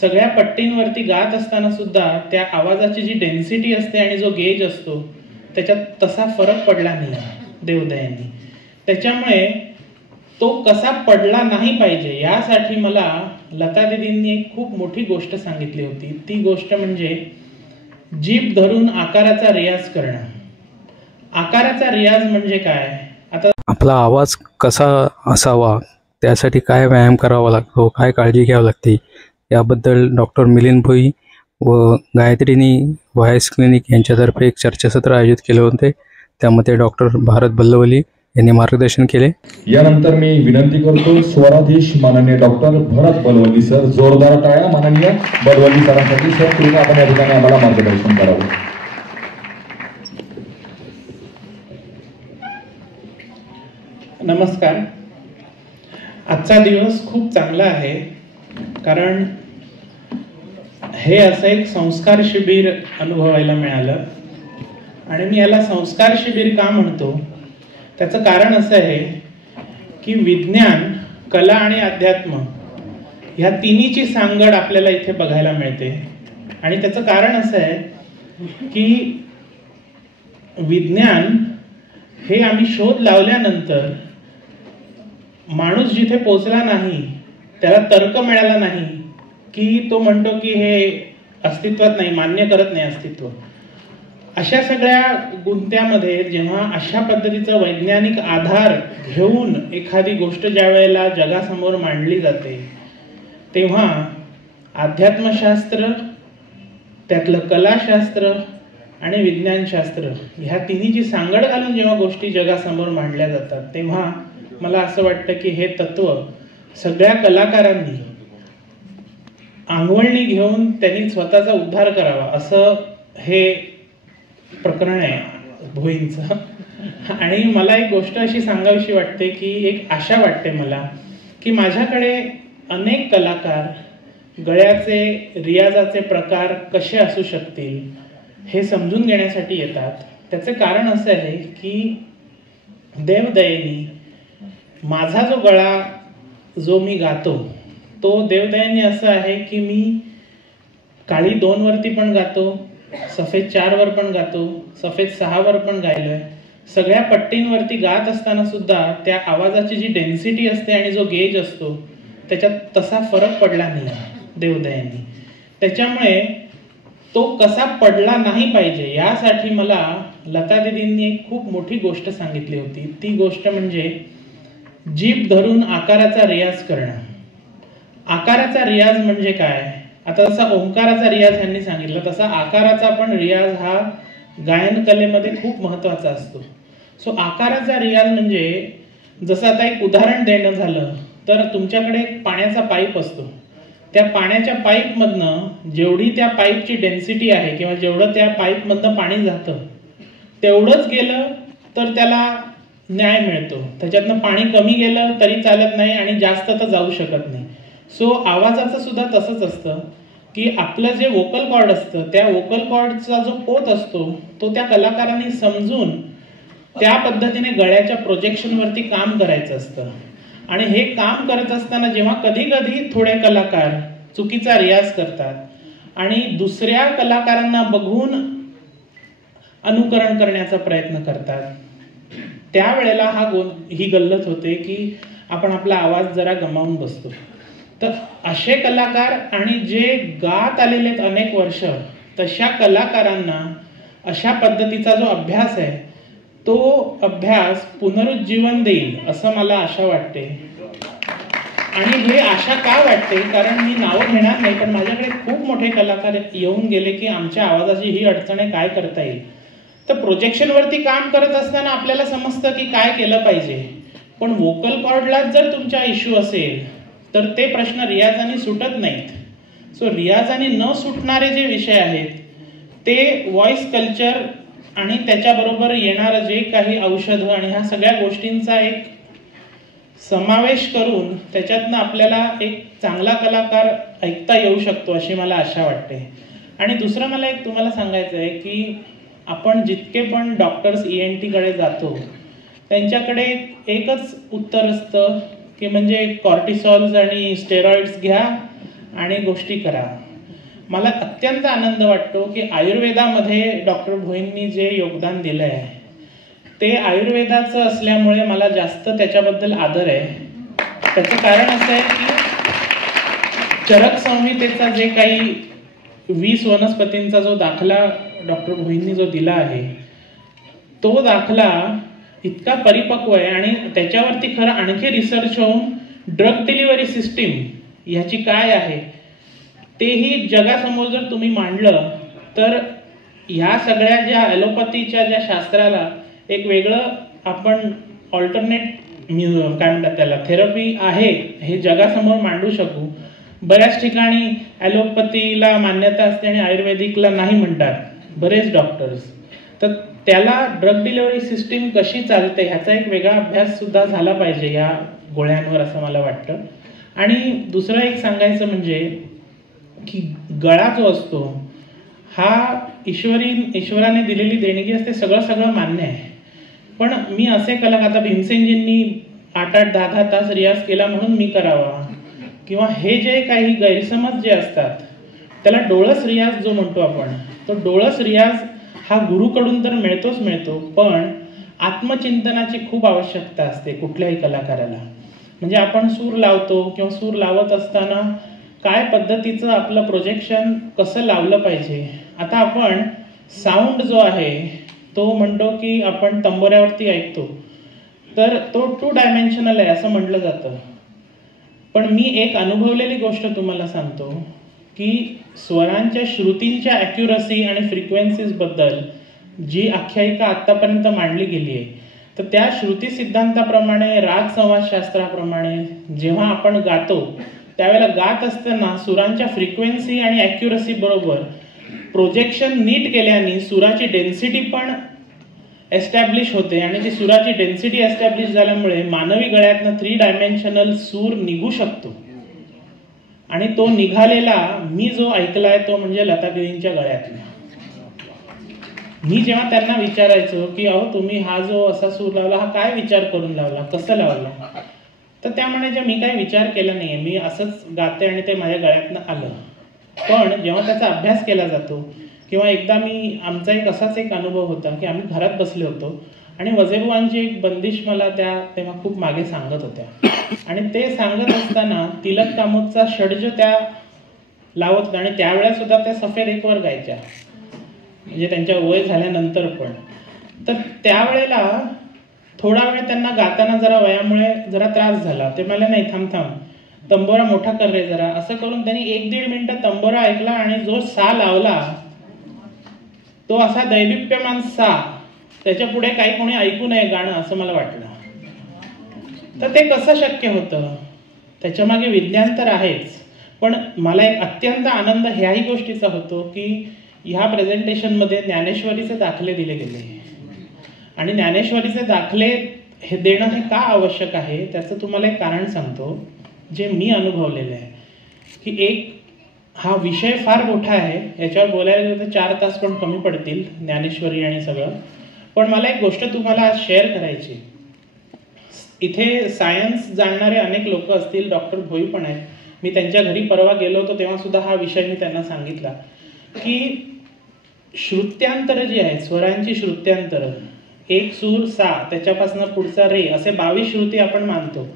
सगळ्या पट्टींवरती गात असताना सुद्धा त्या आवाजाची जी डेन्सिटी असते आणि जो गेज असतो त्याच्यात तसा फरक पडला नाही देवदयांनी. त्याच्यामुळे तो कसा पडला नाही पाहिजे यासाठी मला लता दीदींनी एक खूप मोठी गोष्ट सांगितली होती. ती गोष्ट म्हणजे जीभ धरून आकाराचा रियाज करणं. आकाराचा रियाज म्हणजे काय? आता आपला आवाज कसा असावा, त्यासाठी काय व्यायाम करावा लागतो, काय काळजी घ्यावी लागते, याबद्दल डॉक्टर मिलिंद भोई व गायत्रीनी व्हॉइस क्लिनिक यांच्यातर्फे एक चर्चासत्र आयोजित केले होते. त्यामध्ये डॉक्टर भारत बल्लवली यांनी मार्गदर्शन केले. यानंतर मी विनंती करतो स्वराधीश माननीय डॉक्टर भरत बलवली सर, जोरदार टाळ्या माननीय बलवली सरांसाठी. सर कृपया आपण या ठिकाणी आम्हाला मार्गदर्शन करावं. नमस्कार. आजचा दिवस खूप चांगला आहे कारण हे असं एक संस्कार शिबिर अनुभवायला मिळालं. आणि मी याला संस्कार शिबिर का म्हणतो त्याचं कारण असं आहे की विज्ञान, कला आणि अध्यात्म ह्या तिन्हीची सांगड आपल्याला इथे बघायला मिळते. आणि त्याचं कारण असं आहे की विज्ञान हे आम्ही शोध लावल्यानंतर माणूस जिथे पोचला नाही, त्याला तर्क मिळाला नाही की तो म्हणतो की हे अस्तित्वात नाही, मान्य करत नाही अस्तित्व. अशा सगळ्या गुंत्यामध्ये जेव्हा अशा पद्धतीचा वैज्ञानिक आधार घेऊन एखादी गोष्ट ज्या वेळेला जगासमोर मांडली जाते तेव्हा अध्यात्मशास्त्र, त्यातलं कलाशास्त्र आणि विज्ञानशास्त्र ह्या तिन्हीची सांगड घालून जेव्हा गोष्टी जगासमोर मांडल्या जातात तेव्हा मला असं वाटतं की हे तत्व सगळ्या कलाकारांनी अंगवळणी घेऊन त्यांनी स्वतःचा उद्धार करावा, असं हे प्रकरण आहे भोईंचं. आणि मला एक गोष्ट अशी सांगावीशी वाटते की एक आशा वाटते मला की माझ्याकडे अनेक कलाकार गळ्याचे रियाजाचे प्रकार कसे असू शकतील हे समजून घेण्यासाठी येतात. त्याचे कारण असं आहे की देवदयेनी माझा जो गळा जो मी गातो तो देवदयेनी असं आहे की मी काळी 2 वरती पण गातो, सफेद 4 वर पण गातो, सफेद 6 वर पण गायलोय. सगळ्या पट्टींवरती गात असताना सुद्धा त्या आवाजाची जी डेन्सिटी असते आणि जो गेज असतो त्याच्यात तसा फरक पडला नाही देवदयांनी. त्याच्यामुळे तो कसा पडला नाही पाहिजे यासाठी मला लता दीदींनी एक खूप मोठी गोष्ट सांगितली होती. ती गोष्ट म्हणजे जीभ धरून आकाराचा रियाज करणं. आकाराचा रियाज म्हणजे काय? आता जसा ओंकाराचा रियाज यांनी सांगितलं तसा आकाराचा पण रियाज हा गायन कलेमध्ये खूप महत्वाचा असतो. सो आकाराचा रियाज म्हणजे जसं आता एक उदाहरण देणं झालं तर तुमच्याकडे पाण्याचा पाईप असतो. त्या पाण्याच्या पाईपमधनं जेवढी त्या पाईपची डेन्सिटी आहे किंवा जेवढं त्या पाईपमधनं पाणी जातं तेवढंच गेलं तर त्याला न्याय मिळतो. त्याच्यातनं पाणी कमी गेलं तरी चालत नाही आणि जास्त तर जाऊ शकत नाही. सो आवाजाचं सुद्धा तसंच असतं की आपलं जे वोकल कॉर्ड असतं त्या वोकल कॉर्डचा जो पोत असतो तो त्या कलाकारांनी समजून त्या पद्धतीने गळ्याच्या प्रोजेक्शनवरती काम करायचं असतं. आणि हे काम करत असताना जेव्हा कधी कधी थोडे कलाकार चुकीचा रियाज करतात आणि दुसऱ्या कलाकारांना बघून अनुकरण करण्याचा प्रयत्न करतात त्यावेळेला ही गल्लत होते की आपण आपला आवाज जरा गमावून बसतो. तर असे कलाकार आणि जे गात आलेले आहेत अनेक वर्ष तशा कलाकारांना अशा पद्धतीचा जो अभ्यास आहे तो अभ्यास पुनरुज्जीवन देईल असं मला आशा वाटते. आणि हे आशा का वाटते कारण मी नावं घेणार नाही पण माझ्याकडे खूप मोठे कलाकार येऊन गेले की आमच्या आवाजाची ही अडचण आहे, काय करता येईल. तर प्रोजेक्शनवरती काम करत असताना आपल्याला समजतं की काय केलं पाहिजे. पण वोकल कॉर्डलाच जर तुमचा इश्यू असेल तर ते प्रश्न रियाजाने सुटत नाहीत. सो रियाजाने न सुटणारे जे विषय आहेत ते व्हॉइस कल्चर आणि त्याच्याबरोबर येणारं जे काही औषधं आणि ह्या सगळ्या गोष्टींचा एक समावेश करून त्याच्यातनं आपल्याला एक चांगला कलाकार ऐकता येऊ शकतो अशी मला आशा वाटते. आणि दुसरं मला एक तुम्हाला सांगायचं आहे की आपण जितके पण डॉक्टर्स ENT कडे जातो त्यांच्याकडे एकच उत्तर असतं की म्हणजे कॉर्टिसॉल्स आणि स्टेरॉइड्स घ्या आणि गोष्टी करा. मला अत्यंत आनंद वाटतो की आयुर्वेदामध्ये डॉक्टर भोईंनी जे योगदान दिलं आहे ते आयुर्वेदाचं असल्यामुळे मला जास्त त्याच्याबद्दल आदर आहे. त्याचं कारण असं आहे की चरक संहितेचा जे काही 20 वनस्पतींचा जो दाखला डॉक्टर भोईंनी जो दिला आहे तो दाखला इतका परिपक्व आहे आणि त्याच्यावरती खरं आणखी रिसर्च होऊन ड्रग डिलिव्हरी सिस्टीम ह्याची काय आहे तेही जगासमोर जर तुम्ही मांडलं तर ह्या सगळ्या ज्या ॲलोपॅथीच्या ज्या शास्त्राला एक वेगळं आपण ऑल्टरनेट काय म्हणतात त्याला थेरपी आहे हे जगासमोर मांडू शकू. बऱ्याच ठिकाणी ॲलोपॅथीला मान्यता असते आणि आयुर्वेदिकला नाही म्हणतात बरेच डॉक्टर्स. तर त्याला ड्रग डिलिव्हरी सिस्टीम कशी चालते ह्याचा एक वेगळा अभ्यास सुद्धा झाला पाहिजे या गोळ्यांवर असं मला वाटतं. आणि दुसरं एक सांगायचं म्हणजे की गळा जो असतो हा ईश्वराने दिलेली देणगी असते, सगळं मान्य आहे. पण मी असे कलाकार आता भीमसेनजींनी 8-8, 10-10 तास रियाज केला म्हणून मी करावा किंवा हे जे काही गैरसमज जे असतात त्याला डोळस रियाज जो म्हणतो आपण तो डोळस रियाज हा गुरुकडून तर मिळतो पण आत्मचिंतनाची खूप आवश्यकता असते कुठल्याही कलाकाराला. म्हणजे आपण सूर लावतो किंवा सूर लावत असताना काय पद्धतीचं आपलं प्रोजेक्शन कसं लावलं पाहिजे. आता आपण साऊंड जो आहे तो म्हणतो की आपण तंबोऱ्यावरती ऐकतो तर तो 2 डायमेन्शनल आहे असं म्हटलं जातं. पण मी एक अनुभवलेली गोष्ट तुम्हाला सांगतो की स्वरांच्या श्रुतींच्या ॲक्युरसी आणि फ्रिक्वेन्सीज बद्दल जी आख्यायिका आत्तापर्यंत मांडली गेली आहे तर त्या श्रुती सिद्धांताप्रमाणे राग संवादशास्त्राप्रमाणे जेव्हा आपण गातो त्यावेळेला गात असताना सुरांच्या फ्रिक्वेन्सी आणि ॲक्युरसी बरोबर प्रोजेक्शन नीट केल्याने सुराची डेन्सिटी पण एस्टॅब्लिश होते आणि ती सुराची डेन्सिटी एस्टॅब्लिश झाल्यामुळे मानवी गळ्यातनं 3 डायमेन्शनल सूर निघू शकतो. आणि तो निघालेला मी जो ऐकलाय तो म्हणजे लतादेवींच्या गळ्यातला. मी जेव्हा त्यांना विचारायचो की अहो तुम्ही हा जो असा सूर लावला हा काय विचार करून लावला, कसं लावला, तर त्या म्हणायच्या मी काही विचार केला नाहीये, मी असंच गाते आणि ते माझ्या गळ्यातनं आलं. पण जेव्हा त्याचा अभ्यास केला जातो किंवा एकदा आमचा एक असाच एक अनुभव होता की आम्ही घरात बसले होतो आणि वजेबुवांची एक बंदिश मला तेव्हा खूप मागे सांगत होत्या आणि ते सांगत असताना तिलक कामोदचा षड्ज त्या लावत होत्या आणि त्यावेळेस सुद्धा त्या सफेद एकवर गायच्या म्हणजे त्यांच्या वय झाल्यानंतर पण. तर त्यावेळेला थोडा वेळ त्यांना गाताना जरा वयामुळे जरा त्रास झाला. ते मला नाही थांब तंबोरा मोठा कर रे जरा असं करून त्यांनी 1-1.5 मिनिटं तंबोरा ऐकला आणि जो सा लावला तो असा दैदिप्यमान सा, त्याच्या पुढे काही कोणी ऐकू नये गाणं असं मला वाटलं. तर ते कसं शक्य होतं त्याच्या मागे विज्ञान तर आहेच पण मला एक अत्यंत आनंद ह्याही गोष्टीचा होतो की ह्या प्रेझेंटेशनमध्ये ज्ञानेश्वरीचे दाखले दिले गेले आणि ज्ञानेश्वरीचे दाखले हे देणं हे का आवश्यक आहे त्याचं तुम्हाला एक कारण सांगतो जे मी अनुभवलेलं आहे की एक हा विषय फार मोठा आहे, याच्यावर बोलायला गेलं तर 4 तास पण कमी पडतील ज्ञानेश्वरी आणि सगळं. पण मला एक गोष्ट तुम्हाला आज शेअर करायची. इथे सायन्स जाणणारे अनेक लोक असतील, डॉक्टर भोई पण आहेत. मी त्यांच्या घरी परवा गेलो होतो तेव्हा सुद्धा हा विषय मी त्यांना सांगितला की श्रुत्यांतर जी आहेत स्वरांची श्रुत्यांतर, एक सूर सा त्याच्यापासून पुढचा रे असे 22 श्रुती आपण मानतो.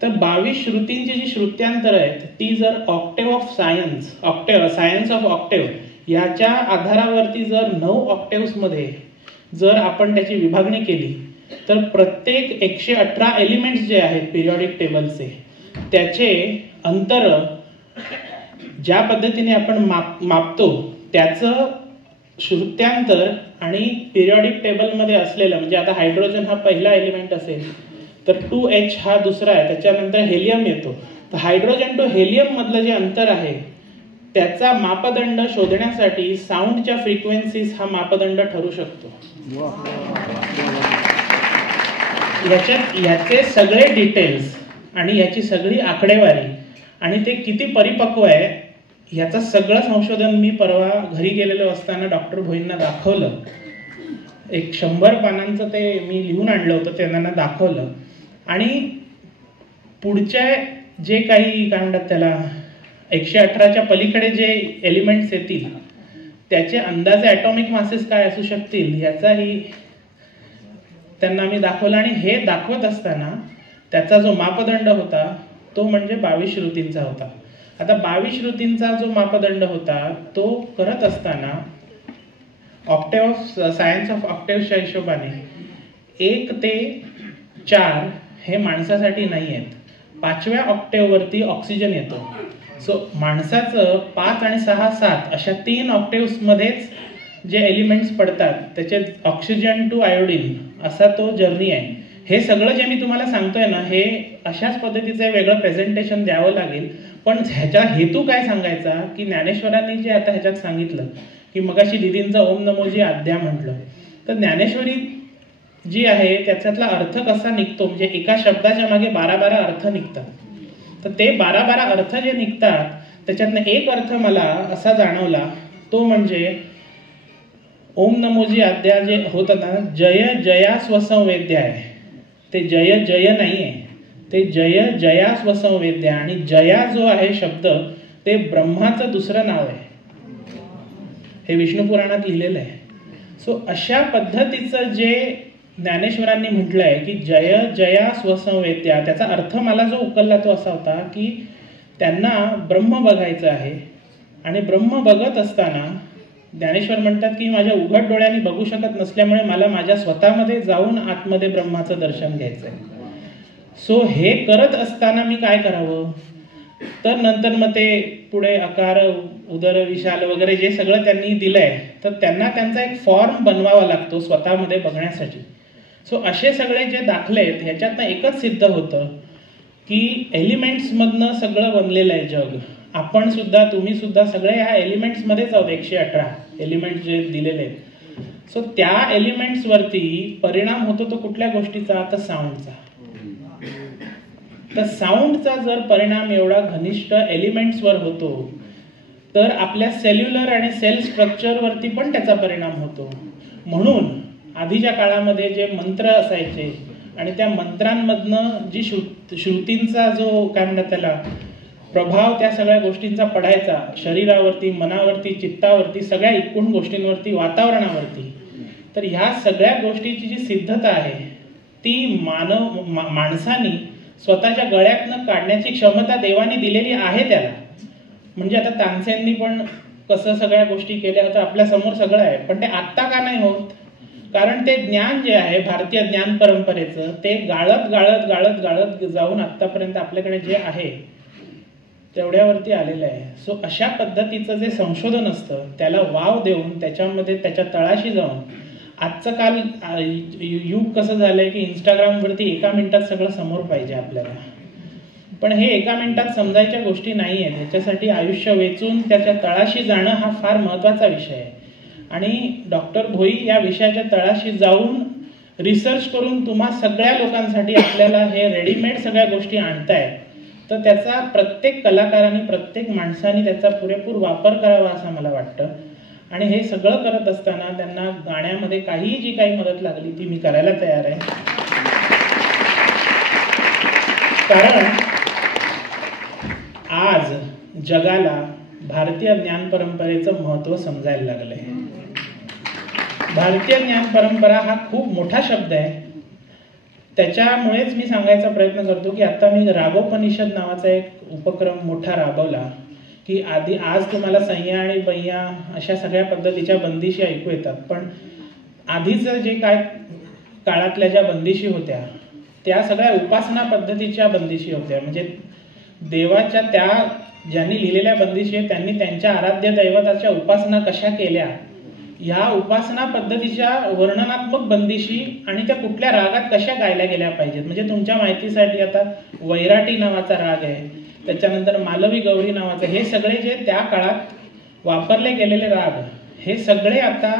तर 22 श्रुतींची जी श्रुत्यांतर आहेत ती जर octave of science of octave याच्या आधारावरती जर 9 ऑक्टेव्स मध्ये जर आपण त्याची विभागणी केली तर प्रत्येक 118 एलिमेंट्स जे आहेत पिरियॉडिक टेबलचे त्याचे अंतर ज्या पद्धतीने आपण मापतो त्याचं श्रुत्यांतर आणि पिरियॉडिक टेबलमध्ये असलेलं म्हणजे आता हायड्रोजन हा पहिला एलिमेंट असेल तर 2H हा दुसरा आहे, त्याच्यानंतर हेलियम येतो. तर हायड्रोजन टू हेलियम मधलं जे अंतर आहे त्याचा मापदंड शोधण्यासाठी साऊंडच्या फ्रिक्वेन्सीज हा मापदंड ठरू शकतो. याचे सगळे डिटेल्स आणि याची सगळी आकडेवारी आणि ते किती परिपक्व आहे याचं सगळं संशोधन मी परवा घरी गेलेलो असताना डॉक्टर भोईंना दाखवलं. एक 100 पानांचं ते मी लिहून आणलं होतं, त्यांना दाखवलं. आणि पुढच्या जे काही काय म्हणतात त्याला 118च्या पलीकडे जे एलिमेंट्स येतील त्याचे अंदाजे ॲटॉमिक मासेस काय असू शकतील याचाही त्यांना मी दाखवलं. आणि हे दाखवत असताना त्याचा जो मापदंड होता तो म्हणजे 22 श्रुतींचा होता. आता 22 श्रुतींचा जो मापदंड होता तो करत असताना ऑक्टेव्ह ऑफ सायन्स ऑफ ऑक्टेव्हच्या हिशोबाने 1 ते 4 हे माणसासाठी नाही आहेत. 5व्या ऑक्टेव्हवरती ऑक्सिजन येतो. सो माणसाचं 5 आणि 6, 7 अशा 3 ऑक्टेव्हमध्येच जे एलिमेंट्स पडतात त्याचे ऑक्सिजन टू आयोडीन असा तो जर्नी आहे. हे सगळं जे मी तुम्हाला सांगतोय ना हे अशाच पद्धतीचं वेगळं प्रेझेंटेशन द्यावं लागेल. पण ह्याचा हेतू काय सांगायचा की ज्ञानेश्वरांनी जे आता ह्याच्यात सांगितलं की मगाशी दिदींचा ओम नमोजी आद्या म्हटलं, तर ज्ञानेश्वरी जी आहे त्याच्यातला अर्थ कसा निघतो म्हणजे एका शब्दाच्या मागे 12 अर्थ निघतात. तर ते 12 अर्थ जे निघतात त्याच्यातनं एक अर्थ मला असा जाणवला तो म्हणजे ओम नमोजी आद्या जे होतं ना, जय जया स्वसंवेद्या आहे. ते जय जय नाही आहे, ते जय जया स्वसंवेद्या. आणि जया जो आहे शब्द ते ब्रह्माचं दुसरं नाव आहे, हे विष्णू पुराणात लिहिलेलं आहे. सो अशा पद्धतीचं जे ज्ञानेश्वरांनी म्हटलंय की जय जया स्वसंवेद्या, त्याचा अर्थ मला जो उकलला तो असा होता की त्यांना ब्रह्म बघायचं आहे. आणि ब्रह्म बघत असताना ज्ञानेश्वर म्हणतात की माझ्या उघड डोळ्यांनी बघू शकत नसल्यामुळे मला माझ्या स्वतःमध्ये जाऊन आतमध्ये ब्रह्माचं दर्शन घ्यायचंय. सो हे करत असताना मी काय करावं, तर नंतर मग ते पुढे आकार उदर विशाल वगैरे जे सगळं त्यांनी दिलंय तर त्यांना त्यांचा एक फॉर्म बनवावा लागतो स्वतःमध्ये बघण्यासाठी. सो असे सगळे जे दाखले आहेत ह्याच्यातनं एकच सिद्ध होतं की एलिमेंट्समधनं सगळं बनलेलं आहे जग. आपण सुद्धा तुम्ही सुद्धा सगळे ह्या एलिमेंट्समध्येच आहोत. 118 एलिमेंट्स जे दिलेले आहेत. सो त्या एलिमेंट्सवरती परिणाम होतो तो कुठल्या गोष्टीचा, तर साऊंडचा. तर साऊंडचा जर परिणाम एवढा घनिष्ठ एलिमेंट्सवर होतो तर आपल्या सेल्युलर आणि सेल स्ट्रक्चरवरती पण त्याचा परिणाम होतो. म्हणून आधीच्या काळामध्ये जे मंत्र असायचे आणि त्या मंत्रांमधनं जी श्रुतींचा जो काय म्हणतात त्याला प्रभाव त्या सगळ्या गोष्टींचा पडायचा शरीरावरती, मनावरती, चित्तावरती, सगळ्या एकूण गोष्टींवरती, वातावरणावरती. तर ह्या सगळ्या गोष्टीची जी सिद्धता आहे ती माणसानी स्वतःच्या गळ्यातनं काढण्याची क्षमता देवाने दिलेली आहे त्याला. म्हणजे आता तानसेननी पण कसं सगळ्या गोष्टी केल्या होत्या आपल्या समोर सगळं आहे, पण ते आत्ता का नाही होत, कारण ते ज्ञान जे आहे भारतीय ज्ञान परंपरेचं ते गाळत गाळत गाळत गाळत जाऊन आत्तापर्यंत आपल्याकडे जे आहे तेवढ्यावरती आलेलं आहे. सो अशा पद्धतीचं जे संशोधन असतं त्याला वाव देऊन त्याच्यामध्ये त्याच्या तळाशी जाऊन आजचं काल युग कसं झालंय की इंस्टाग्रामवरती 1 मिनिटात सगळं समोर पाहिजे आपल्याला, पण हे 1 मिनिटात समजायच्या गोष्टी नाही आहेत. ह्याच्यासाठी आयुष्य वेचून त्याच्या तळाशी जाणं हा फार महत्त्वाचा विषय आहे. आणि डॉक्टर भोई या विषयाच्या तळाशी जाऊन रिसर्च करून तुम्हा सगळ्या लोकांसाठी आपल्याला हे रेडीमेड सगळ्या गोष्टी आणतायत. तर त्याचा प्रत्येक कलाकाराने, प्रत्येक माणसाने त्याचा पुरेपूर वापर करावा असं मला वाटतं. आणि हे सगळं करत असताना त्यांना गाण्यामध्ये काहीही जी काही मदत लागली ती मी करायला तयार आहे. कारण आज जगाला भारतीय ज्ञान परंपरेचं महत्त्व समजायला लागलंय. भारतीय ज्ञान परंपरा हा खूप मोठा शब्द आहे. त्याच्यामुळेच मी सांगायचा प्रयत्न करतो की आता मी रागोपनिषद नावाचा एक उपक्रम मोठा राबवला की आज तुम्हाला सय्या आणि बय्या अशा सगळ्या पद्धतीच्या बंदिशी ऐकू येतात, पण आधीचं जे काय काळातल्या ज्या बंदिशी होत्या त्या सगळ्या उपासना पद्धतीच्या बंदिशी होत्या. म्हणजे देवाच्या त्या ज्यांनी लिहिलेल्या बंदिशी आहेत त्यांनी त्यांच्या आराध्य दैवताच्या उपासना कशा केल्या, ह्या उपासना पद्धतीच्या वर्णनात्मक बंदिशी आणि त्या कुठल्या रागात कशा गायल्या गेल्या पाहिजेत. म्हणजे तुमच्या माहितीसाठी आता वैराटी नावाचा राग आहे, त्याच्यानंतर मालवी गौरी नावाचं, हे सगळे जे त्या काळात वापरले गेलेले राग हे सगळे आता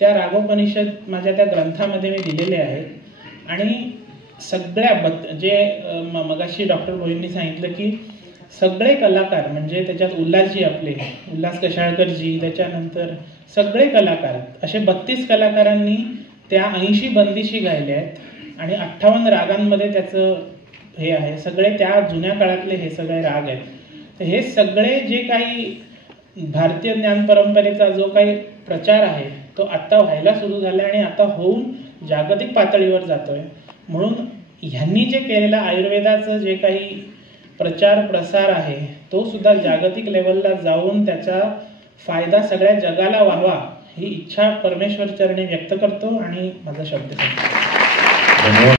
त्या रागोपनिषद माझ्या त्या ग्रंथामध्ये मी दिलेले आहेत. आणि सगळ्या जे मगाशी डॉक्टर भोईंनी सांगितलं की सगळे कलाकार म्हणजे त्याच्यात उल्हासजी आपले उल्हास कशाळकरजी, त्याच्यानंतर सगळे कलाकार असे 32 कलाकारांनी त्या 80 बंदिशी गायल्या आहेत आणि 58 रागांमध्ये त्याचं हे आहे. सगळे त्या जुन्या काळातले हे सगळे राग आहेत. हे सगळे जे काही भारतीय ज्ञान परंपरेचा जो काही प्रचार आहे तो आत्ता व्हायला सुरू झाला आणि आता होऊन जागतिक पातळीवर जातोय. म्हणून ह्यांनी जे केलेलं आयुर्वेदाचं जे काही प्रचार प्रसार आहे तो सुद्धा जागतिक लेवलला जाऊन त्याचा फायदा सगळ्या जगाला व्हावा ही इच्छा परमेश्वर चरणी व्यक्त करतो आणि माझा शब्द संपतो.